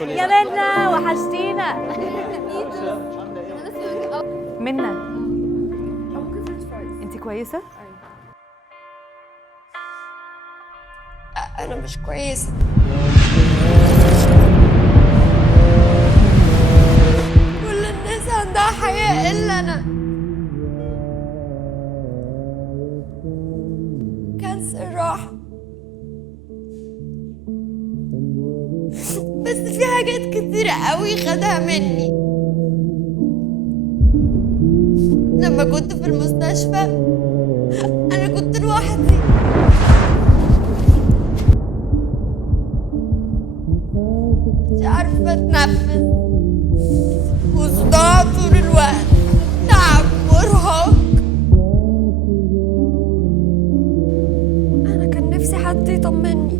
يا منى وحشتينا. منى انت كويسه؟ أنا مش كويسة. كل الناس عندها حياة إلا أنا. كانسر راح، بس في حاجات كتيرة قوي خدها مني. لما كنت في المستشفى أنا كنت لوحدي، مش عارفة أتنفس، وصداع طول الوقت، تعب وإرهاق. أنا كان نفسي حد يطمني،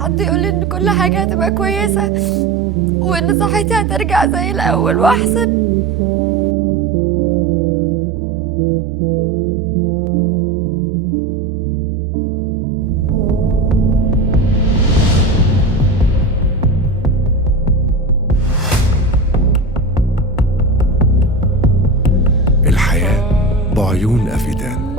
حد يقولي إن كل حاجة هتبقى كويسة، وإن صحتي هترجع زي الأول وأحسن. الحياة بعيون أفيدان.